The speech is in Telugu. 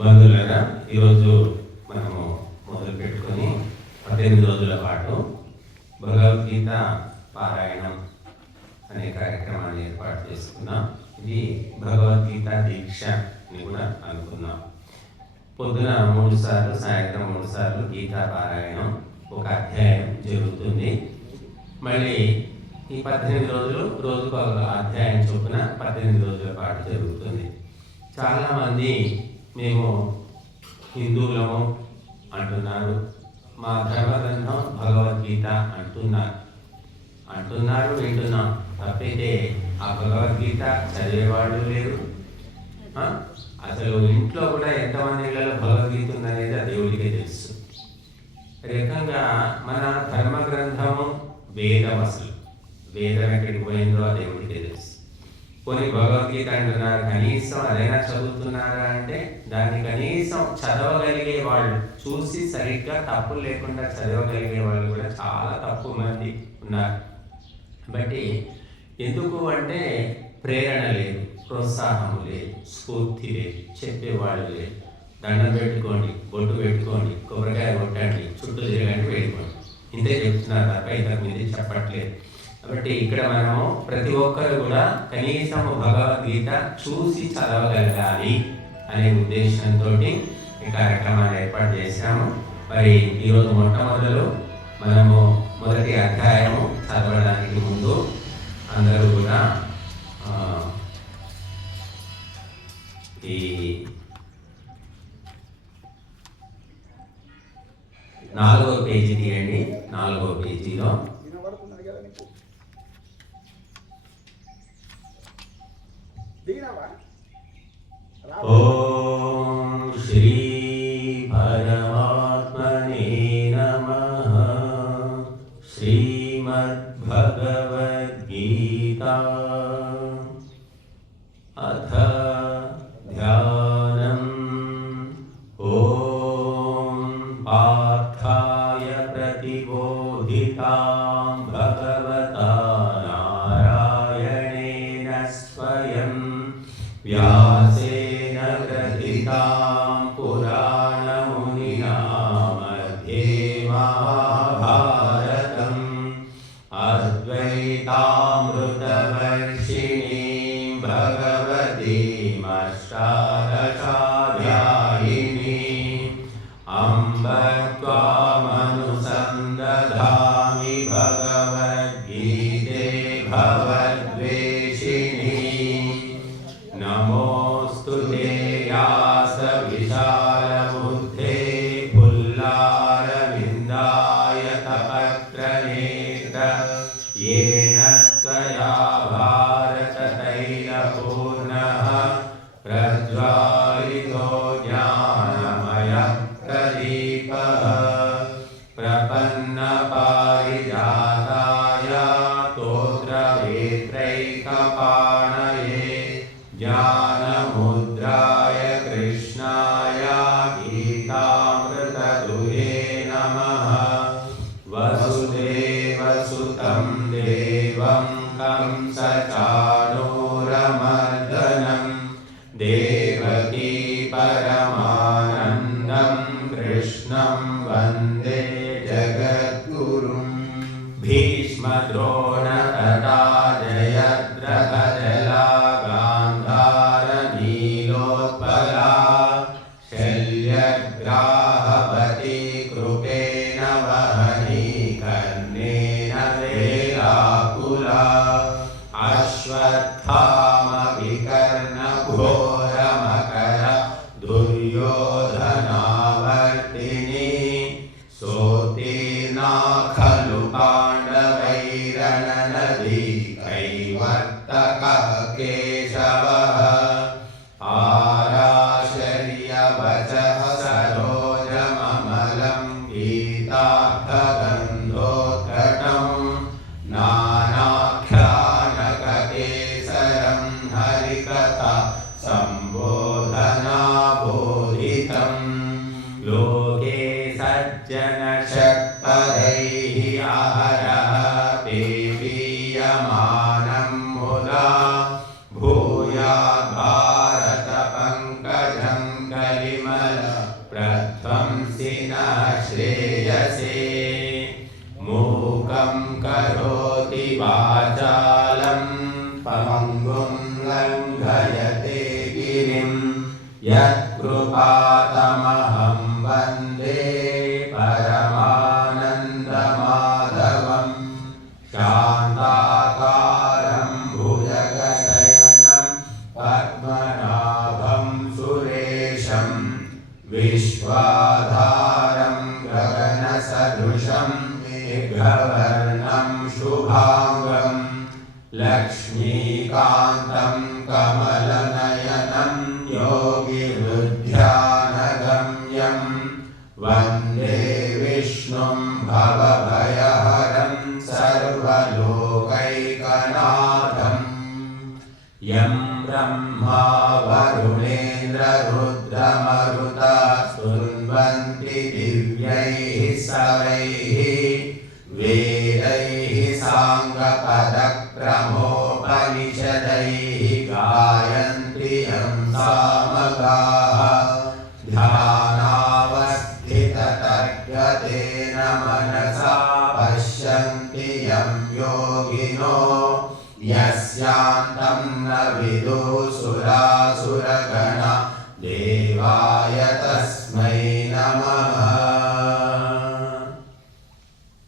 బంధువులరా ఈరోజు మనము మొదలు పెట్టుకొని పద్దెనిమిది రోజుల పాటు భగవద్గీత పారాయణం అనే కార్యక్రమాన్ని ఏర్పాటు చేసుకున్నాం ఇది భగవద్గీత దీక్ష అని కూడా అనుకున్నాం పొద్దున మూడు సార్లు సాయంత్రం మూడు సార్లు గీతా పారాయణం ఒక అధ్యాయం జరుగుతుంది. మళ్ళీ ఈ పద్దెనిమిది రోజులు రోజుకు ఒక అధ్యాయం చొప్పున పద్దెనిమిది రోజుల పాటు జరుగుతుంది. చాలామంది మేము హిందువులము అంటున్నారు. మా ధర్మగ్రంథం భగవద్గీత అంటున్నారు. అంటున్నారు వింటున్నాం. తప్పైతే ఆ భగవద్గీత చదివేవాళ్ళు లేరు. అసలు ఇంట్లో కూడా ఎంతమంది ఇళ్ళలో భగవద్గీత ఉందనేది గీత అంటున్నారు కనీసం అదైనా చదువుతున్నారా అంటే దాన్ని కనీసం చదవగలిగే వాళ్ళు చూసి సరిగ్గా తప్పులు లేకుండా చదవగలిగే వాళ్ళు కూడా చాలా తక్కువ మంది ఉన్నారు. బట్టి ఎందుకు అంటే ప్రేరణ లేదు ప్రోత్సాహం లేదు స్ఫూర్తి లేదు చెప్పేవాళ్ళు లేదు. దండం పెట్టుకోండి బొట్టు పెట్టుకోండి కొబ్బరికాయ కొట్టండి చుట్టూ తిరగండి పెట్టుకోండి ఇంతే చెప్తున్నారు తప్ప ఇంతకు మీద చెప్పట్లేదు. కాబట్టి ఇక్కడ మనము ప్రతి ఒక్కరు కూడా కనీసం భగవద్గీత చూసి చదవగలగాలి అనే ఉద్దేశంతో ఈ కార్యక్రమాన్ని ఏర్పాటు చేశాము. మరి ఈరోజు మొట్టమొదలు మనము మొదటి అధ్యాయము చదవడానికి ముందు అందరూ కూడా ఈ నాలుగో పేజీ తీయండి. నాలుగో పేజీలో దిగినావా? ఓం శ్రీ పరమాత్మనే व्यासेन ग्रथितां पुराणमुनिना मध्ये महाभारतम् अद्वैतामृतवर्षिणीं भगवती अम्ब त्वामनुसन्दधामि भगवद्गीते भव না খাই श्रेयसे। मूकं करोति वाचालं पङ्गुं लङ्घयते गिरिं। यत्कृपातमहं सदृशम् मेघवर्णम् शुभाङ्गम् लक्ष्मीकान्तम् कमलनयनम् योगिवृद्ध्यानगम्यम् वन्दे विष्णुम् भवभयहरम् सर्वलोकैकनाथम् यम् ब्रह्मा वरुणेन्द्ररुद्रमरुता साङ्गपदक्रमोपनिषदैः गायन्ति यं सामगाः ध्यानावस्थिततर्गतेन मनसा पश्यन्ति यं योगिनो यस्यान्तं न विदुसुरासुरगण देवाय तस्मै नमः